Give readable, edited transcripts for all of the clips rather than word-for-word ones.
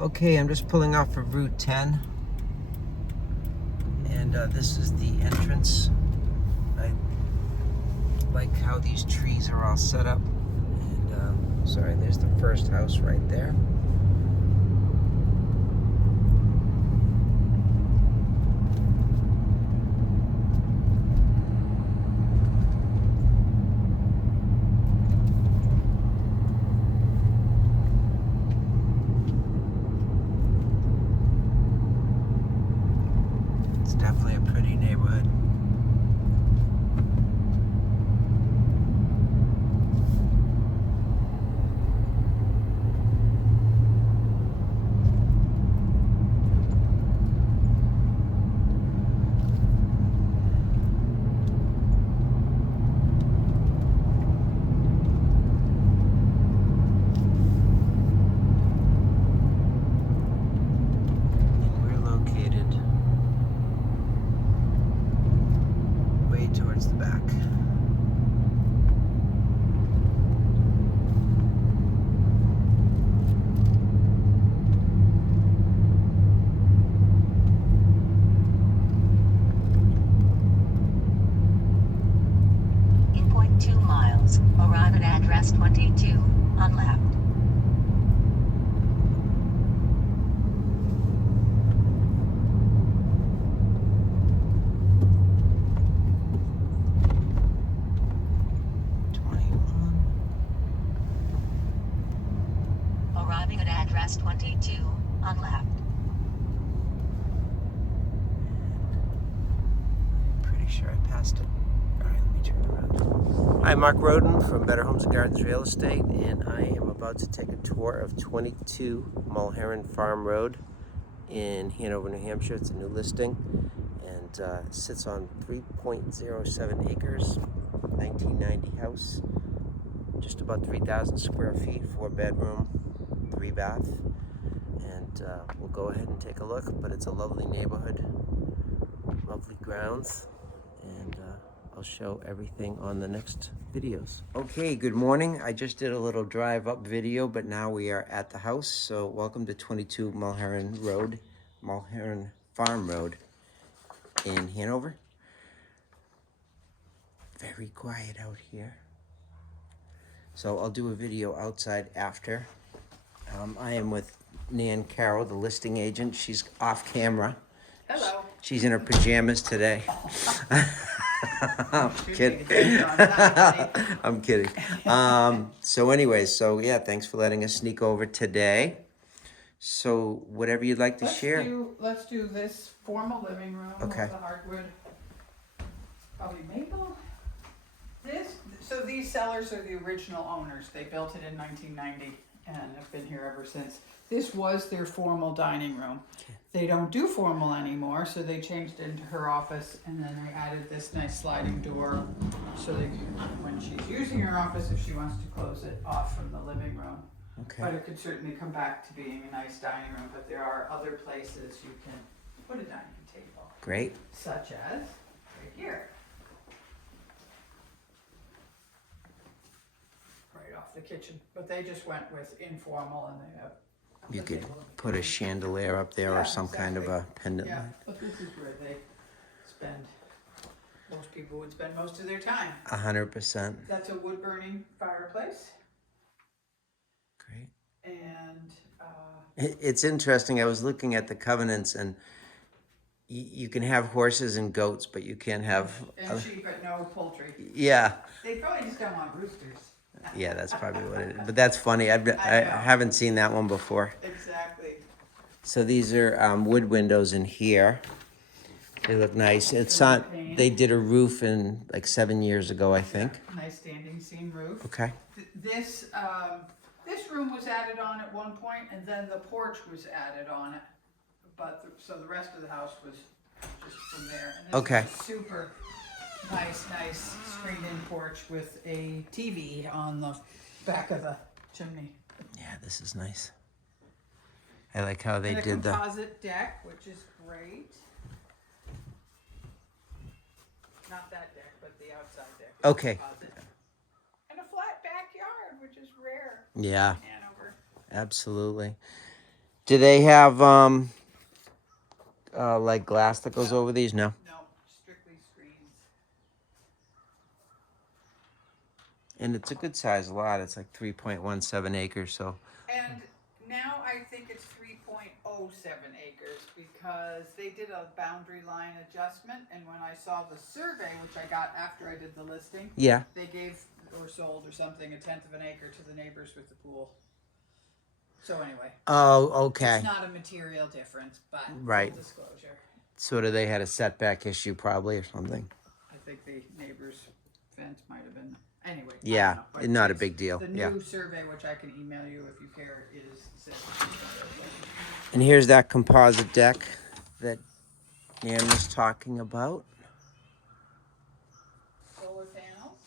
Okay, I'm just pulling off of Route 10, and this is the entrance. I like how these trees are all set up. And sorry, there's the first house right there. It's definitely a pretty neighborhood. And we're located way towards the back. In 0.2 miles, arrive at address 22, on left. Arriving at address 22, on left. I'm pretty sure I passed it. All right, let me turn around. Hi, Mark Roden from Better Homes and Gardens Real Estate, and I am about to take a tour of 22 Mulherrin Farm Road in Hanover, New Hampshire. It's a new listing, and it sits on 3.07 acres, 1990 house, just about 3,000 square feet, 4-bedroom, 3-bath, and we'll go ahead and take a look. But it's a lovely neighborhood, lovely grounds, and I'll show everything on the next videos. Okay, good morning. I just did a little drive up video, but now we are at the house. So welcome to 22 Mulherrin Road, Mulherrin Farm Road in Hanover. Very quiet out here. So I'll do a video outside after. I am with Nan Carroll, the listing agent. She's off camera. Hello. She's in her pajamas today. I'm kidding. I'm kidding. So anyways, so yeah, thanks for letting us sneak over today. So whatever you'd like to share. Let's do this formal living room. Okay. With the hardwood, probably maple. So these sellers are the original owners. They built it in 1990 and have been here ever since. This was their formal dining room. Okay. They don't do formal anymore, so they changed it into her office, and then they added this nice sliding door so that when she's using her office, if she wants to close it off from the living room. Okay. But it could certainly come back to being a nice dining room, but there are other places you can put a dining table. Great. Such as right here. Right off the kitchen. But they just went with informal, and they have You the could table in the put a kitchen. chandelier up there Yeah, or some kind of a exactly. pendant Yeah, light. but this is where they spend, most people would spend most of their time. 100%. That's a wood burning fireplace, Great. and It's interesting. I was looking at the covenants, and you can have horses and goats, but you can't have. sheep, but no poultry. Yeah. They probably just don't want roosters. Yeah, that's probably what it is. But that's funny. I know. haven't seen that one before. Exactly. So these are wood windows in here. They look nice. It's on. They did a roof in like 7 years ago, I think. Nice standing seam roof. Okay. This room was added on at one point, and then the porch was added on it. But so the rest of the house was just from there. And this Okay. is a super nice screened-in porch with a TV on the back of the chimney. Yeah, this is nice. I like how they And a did the. composite deck, which is great. Not that deck, but the outside deck. is Okay. composite. And a flat backyard, which is rare Yeah, in Hanover. absolutely. Do they have like glass that goes over these? No. No, strictly screens. And it's a good sized lot. It's like 3.17 acres. So And now I think it's 3.07 acres because they did a boundary line adjustment. And when I saw the survey, which I got after I did the listing, yeah. they gave or sold or something a tenth of an acre to the neighbors with the pool. So anyway, Oh, okay. it's not a material difference, but Right. full disclosure. Sort of, they had a setback issue probably or something. I think the neighbor's fence might have been, anyway. I Yeah, don't know, but not a it's big deal. The Yeah. new survey, which I can email you if you care, says. And here's that composite deck that Nan was talking about. Solar panels.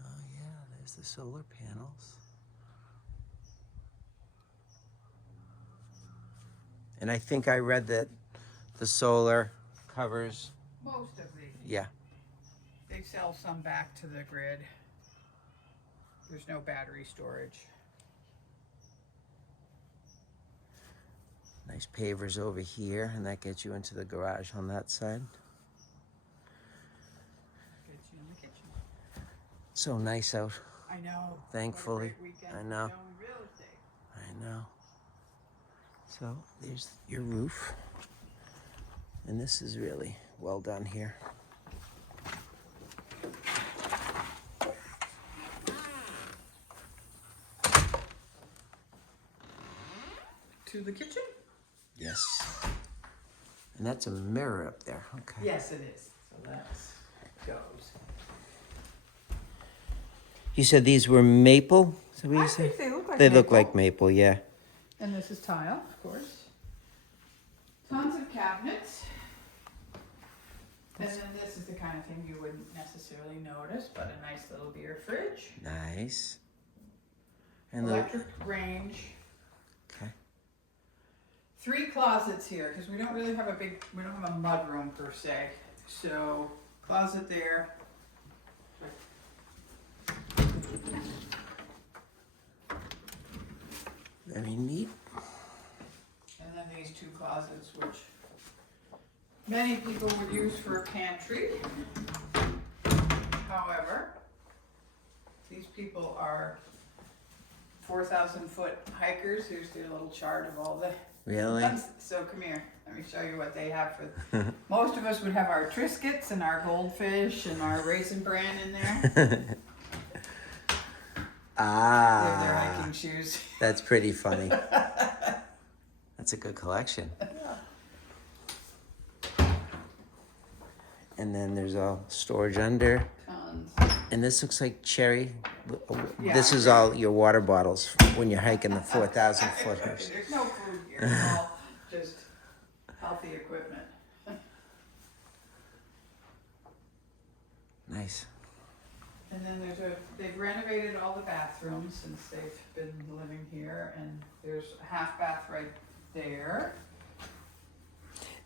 Oh yeah, there's the solar panels. And I think I read that the solar covers. Most of the, Yeah. they sell some back to the grid. There's no battery storage. Nice pavers over here, and that gets you into the garage on that side. Gets you in the kitchen. So nice out. I know. Thankfully. What a great weekend I for know. showing real estate. I know. So there's your roof. And this is really well done here. To the kitchen? Yes. And that's a mirror up there. Okay. Yes, it is. So that goes. You said these were maple? Is that what you I said? think they look like They maple. look like maple, yeah. And this is tile, of course. Tons of cabinets. And then this is the kind of thing you wouldn't necessarily notice, but a nice little beer fridge. Nice. And the Electric range. okay. 3 closets here, because we don't really have we don't have a mud room per se. So, closet there. Very neat. And then these 2 closets, which many people would use for a pantry. However, these people are 4,000-foot hikers. Here's their little chart of all the Really? ones. So come here, let me show you what they have for. Most of us would have our Triscuits and our goldfish and our Raisin Bran in there. They have their Ah. hiking shoes. That's pretty funny. That's a good collection. And then there's all storage under. Tons. And this looks like cherry. Yeah. This is all your water bottles when you're hiking the 4,000 footers. There's no food here, it's all just healthy equipment. Nice. And then they've renovated all the bathrooms since they've been living here, and there's a half bath right there.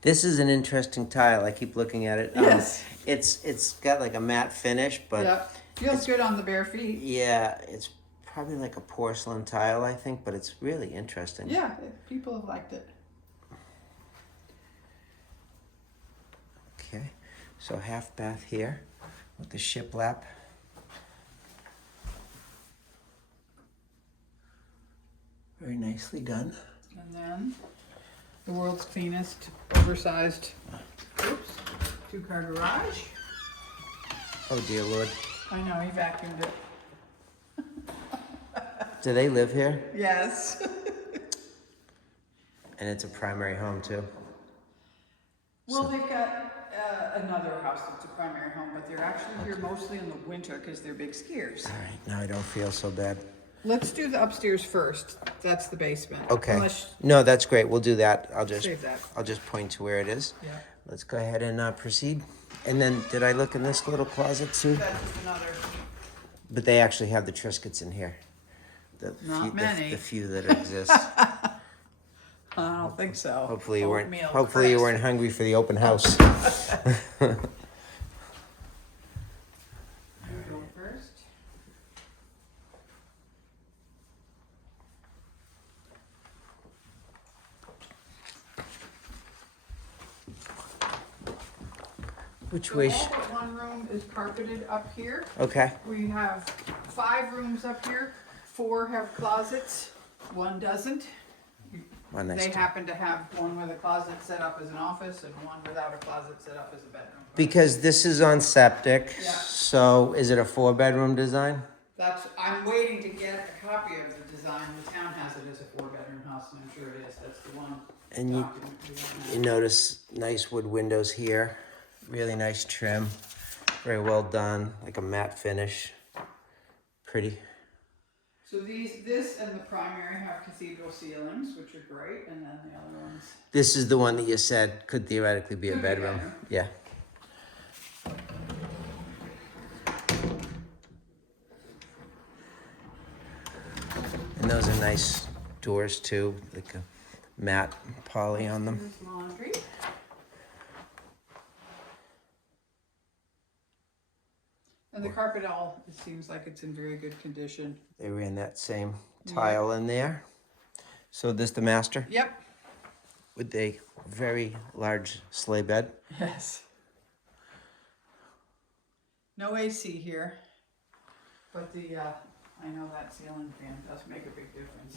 This is an interesting tile. I keep looking at it. Yes. It's got like a matte finish, but Yeah, feels good on the bare feet. yeah, it's probably like a porcelain tile, I think, but it's really interesting. Yeah, people have liked it. Okay, so half bath here with the shiplap. Very nicely done. And then the world's cleanest, oversized, 2-car garage. Oh dear Lord. I know, he vacuumed it. Do they live here? Yes. And it's a primary home too? Well, they've got another house that's a primary home, but they're actually here mostly in the winter because they're big skiers. All right, now I don't feel so bad. Let's do the upstairs first. That's the basement. Okay. Unless, No, that's great. We'll do that. I'll just Save that. I'll just point to where it is. yeah, Let's go ahead and proceed. And then, did I look in this little closet too? that's just another. But they actually have the Triscuits in here. Not many. The few that exist. I don't think so. Hopefully you weren't. Oatmeal Hopefully you crisp. weren't hungry for the open house. You go first. Which So way? all but one room is carpeted up here. Okay. We have 5 rooms up here. 4 have closets, 1 doesn't. One nice They door. happen to have one with a closet set up as an office and one without a closet set up as a bedroom. Because this is on septic, Yeah. so is it a 4-bedroom design? I'm waiting to get a copy of the design. The town has it as a 4-bedroom house, and I'm sure it is. That's the one And you, document we have. you notice nice wood windows here, really nice trim, very well done, like a matte finish, pretty. So this and the primary have cathedral ceilings, which are great, and then the other ones. This is the one that you said could theoretically be a Could be a bedroom. bedroom. Yeah. And those are nice doors too, like a matte poly on them. There's laundry. And the carpet it seems like it's in very good condition. They ran that same tile in there. So this the master Yep. with a very large sleigh bed. Yes. No AC here, but I know that ceiling fan does make a big difference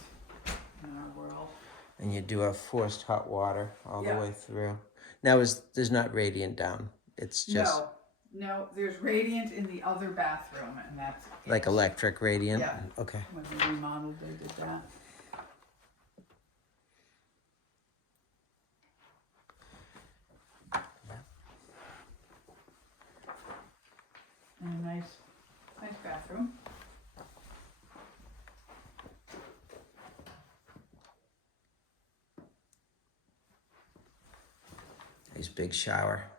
in our world. And you do have forced hot water all Yeah. the way through. Now there's not radiant down. It's just No, there's radiant in the other bathroom, and that's like it. electric radiant. Yeah. Okay. When they remodeled, they did that. And a nice bathroom. Nice big shower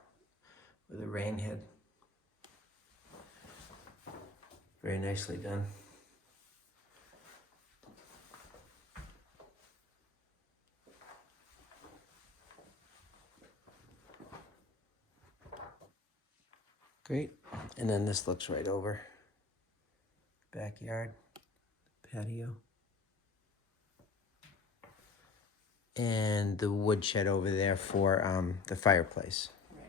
with a rain head. Very nicely done. Great. And then this looks right over. Backyard, patio. And the wood shed over there for the fireplace. Right.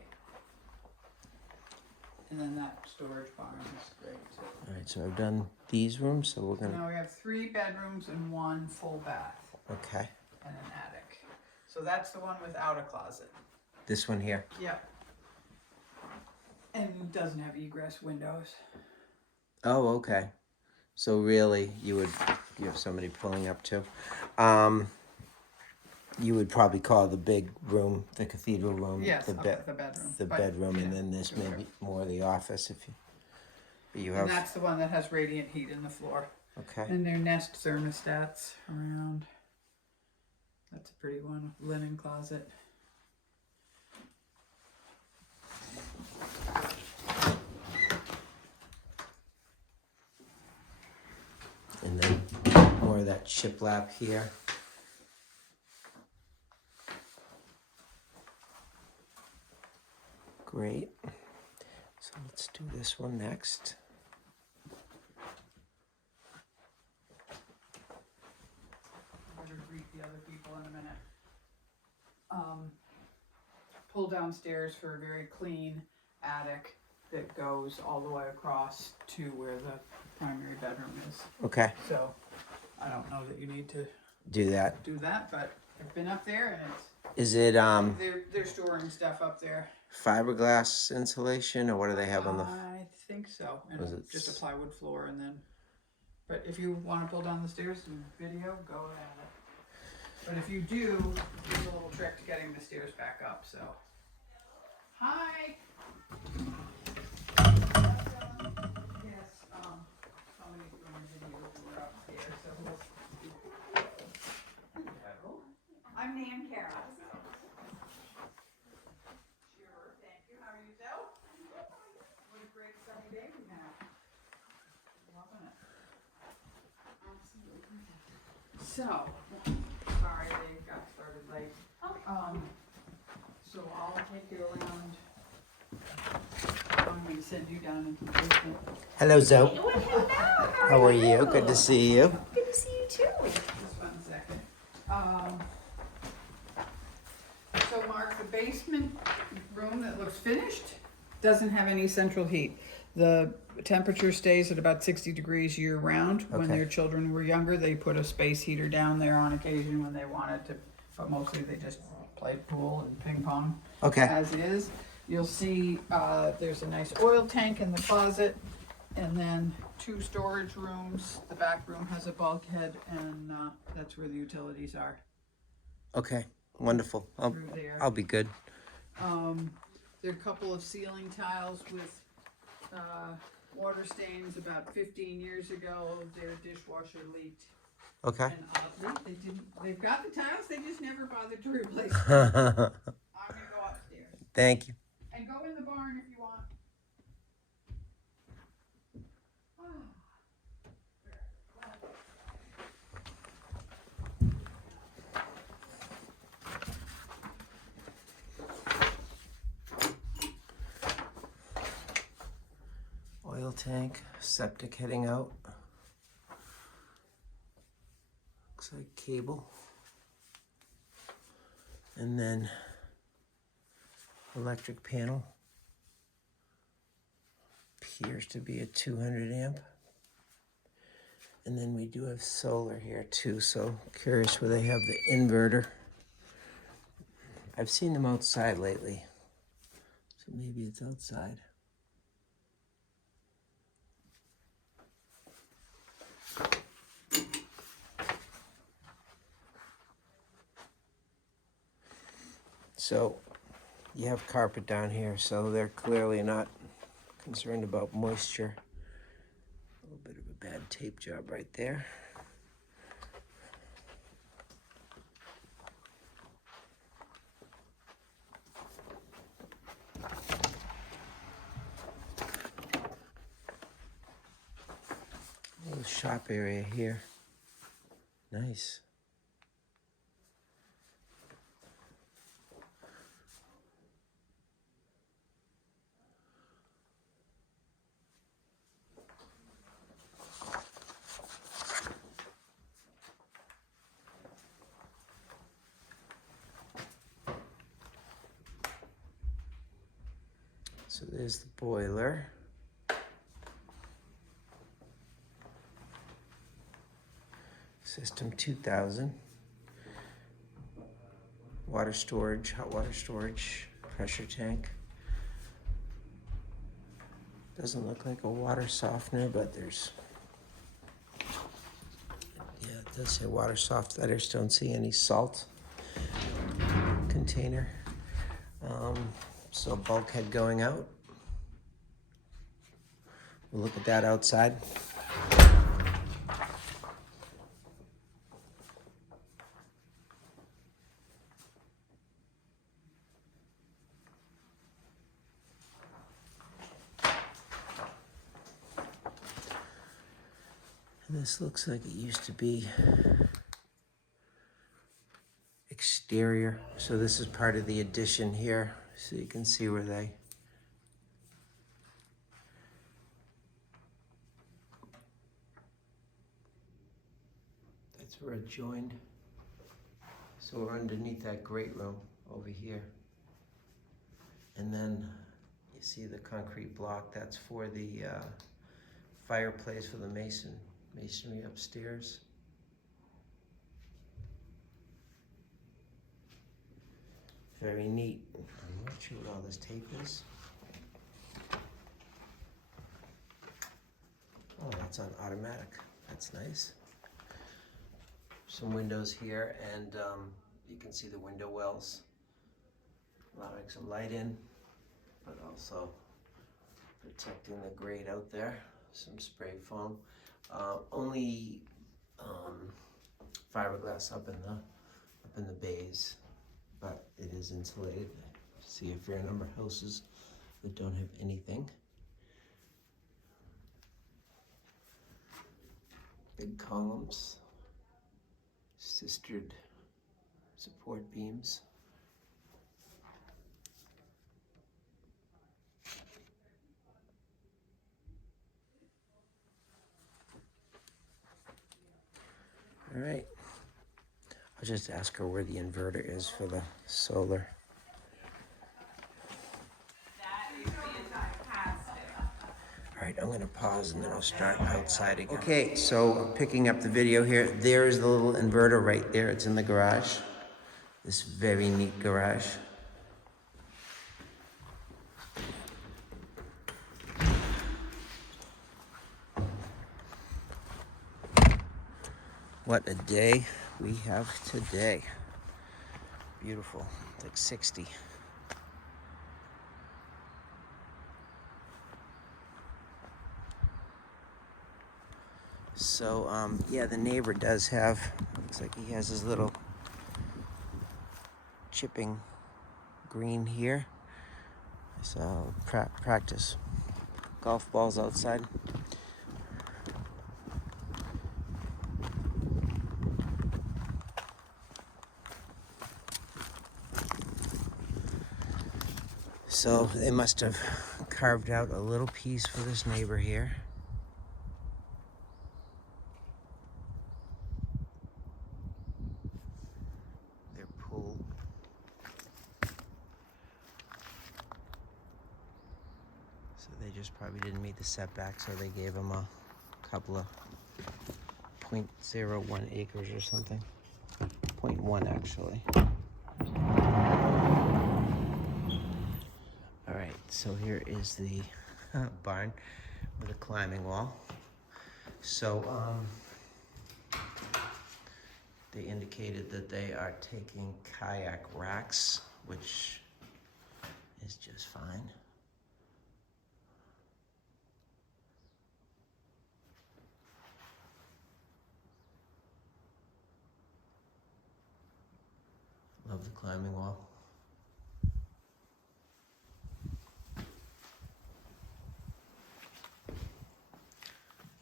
And then that storage barn is great too. All right, so I've done these rooms, so we're gonna. Now we have 3 bedrooms and 1 full bath Okay. and an attic. So that's the one without a closet. This one here. Yep. And it doesn't have egress windows. Oh, okay. So really, you have somebody pulling up too. You would probably call the big room, the cathedral room, Yes, the the bedroom. the But, bedroom, and yeah, then this sure. maybe more the office if you. But you And have that's the one that has radiant heat in the floor. okay. And their Nest thermostats around. That's a pretty one. Linen closet. And then more of that shiplap here. Great. So let's do this one next. I'm going to greet the other people in a minute. Pull downstairs for a very clean attic that goes all the way across to where the primary bedroom is. Okay, So I don't know that you need to do that. do that, but I've been up there and Is it they're storing stuff up there. fiberglass insulation or what do they have on the? I think so. And Was it just a plywood floor and then. But if you want to pull down the stairs and video, go at it. But if you do, there's a little trick to getting the stairs back up. So, hi. Yes. Somebody's doing a video. We're upstairs, so we'll. I'm Nan Carroll. Sure, thank you. How are you, Joe? What a great sunny day we have. Loving it. Absolutely. So, sorry they got started late. Okay. So I'll take you around. I'm gonna send you down into the basement. Hello, Zoe. Well, hello. How are you? Good to see you. Good to see you too. Just 1 second. So Mark, the basement room that looks finished Doesn't have any central heat. The temperature stays at about 60 degrees year round. When Okay. their children were younger, they put a space heater down there on occasion when they wanted to, but mostly they just played pool and ping pong Okay. as is. You'll see there's a nice oil tank in the closet, and then 2 storage rooms. The back room has a bulkhead, and that's where the utilities are Okay. Wonderful. through there. I'll be good. There are a couple of ceiling tiles with water stains. About 15 years ago, their dishwasher leaked. Okay. And oddly, they've got the tiles, they just never bothered to replace them. I'm gonna go upstairs. Thank you. And go in the barn if you want. Oil tank, septic heading out. Looks like cable. And then electric panel. Appears to be a 200 amp. And then we do have solar here too, so curious where they have the inverter. I've seen them outside lately, so maybe it's outside. So you have carpet down here, so they're clearly not concerned about moisture. A little bit of a bad tape job right there. Little shop area here. Nice. So there's the boiler. System 2000. Water storage, hot water storage, pressure tank. Doesn't look like a water softener, but there's, yeah, it does say water softener. I just don't see any salt container. So bulkhead going out. We'll look at that outside. And this looks like it used to be exterior. So this is part of the addition here. So you can see where they that's where it joined. So we're underneath that great room over here. And then you see the concrete block, that's for the fireplace for the masonry upstairs. Very neat. I'm not sure what all this tape is. Oh, that's on automatic. That's nice. Some windows here, and you can see the window wells, allowing some light in, but also protecting the grate out there. Some spray foam. Only fiberglass up in the bays, but it is insulated. See a fair number of houses that don't have anything. Big columns, sistered support beams. All right. I'll just ask her where the inverter is for the solar. I'm gonna pause and then I'll start outside again. Okay, so I'm picking up the video here. There is the little inverter right there. It's in the garage. This very neat garage. What a day we have today. Beautiful, it's like 60. So, yeah, the neighbor does have, looks like he has his little chipping green here. So, practice golf balls outside. So they must have carved out a little piece for this neighbor here. Their pool. So they just probably didn't meet the setback, so they gave him a couple of 0.01 acres or something. 0.1 actually. All right, so here is the barn with a climbing wall. So they indicated that they are taking kayak racks, which is just fine. Love the climbing wall.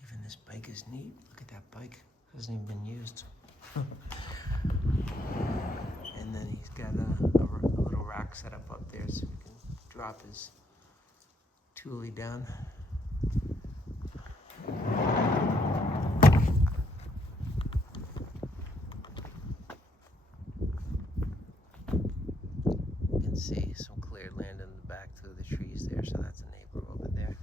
Even this bike is neat. Look at that bike. Hasn't even been used. And then he's got a little rack set up there so he can drop his toolie down. You can see some cleared land in the back through the trees there, so that's a neighbor over there.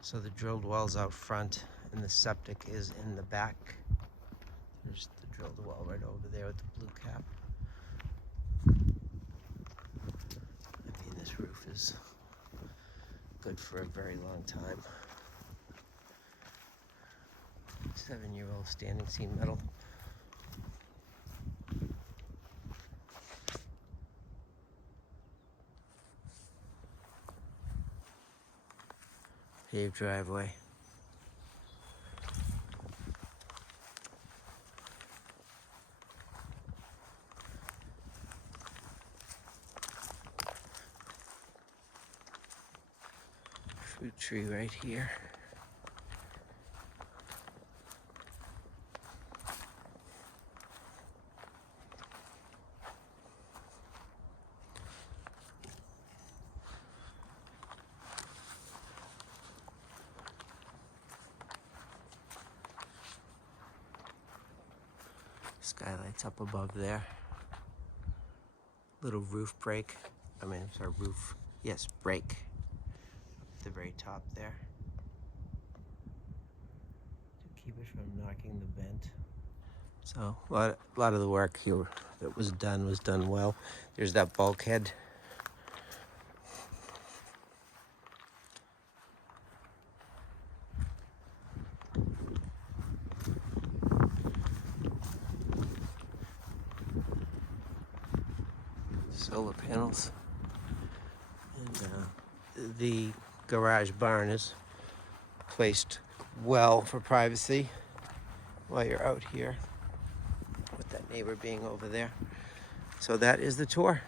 So the drilled well's out front and the septic is in the back. There's the drilled well right over there with the blue cap. I mean, this roof is good for a very long time. 7-year-old standing seam metal. Paved driveway. Fruit tree right here. Skylights up above there. Little roof break. I mean, sorry, roof. Yes, break. At the very top there. To keep it from knocking the vent. So a lot of the work here that was done well. There's that bulkhead. Solar panels. And the garage barn is placed well for privacy while you're out here with that neighbor being over there. So that is the tour.